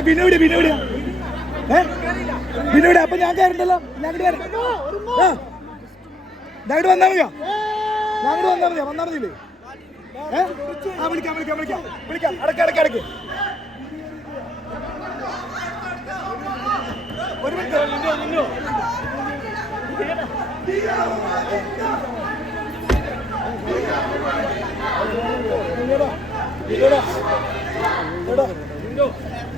ബിനുവിടെ ബിനുവിടെ ഏ? ബിനുവിടെ അപ്പൊ ഞാൻ കയറണ്ടല്ലോ ഞാൻ അങ്ങോട്ട് വരാം ആ. ഞാൻ അങ്ങോട്ട് വന്നാ മതിയോ? ഞാൻ അങ്ങോട്ട് വന്നാ മതിയോ? വന്നാ മതിയില്ലേ? ഏ? ആ വിളിക്കാം വിളിക്കാം വിളിക്കാം. വിളിക്കാം. അടക്ക് അടക്ക് അടക്ക്. ഒരു minute.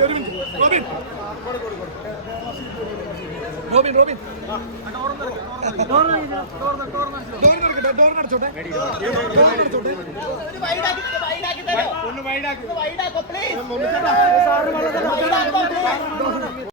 Robin Robin. Robin door നടക്കട്ടെ ഡോർ നടച്ചോട്ടെ ഡോർ നടച്ചോട്ടെ ഒന്ന് വൈഡാക്കോ പ്ലീസ്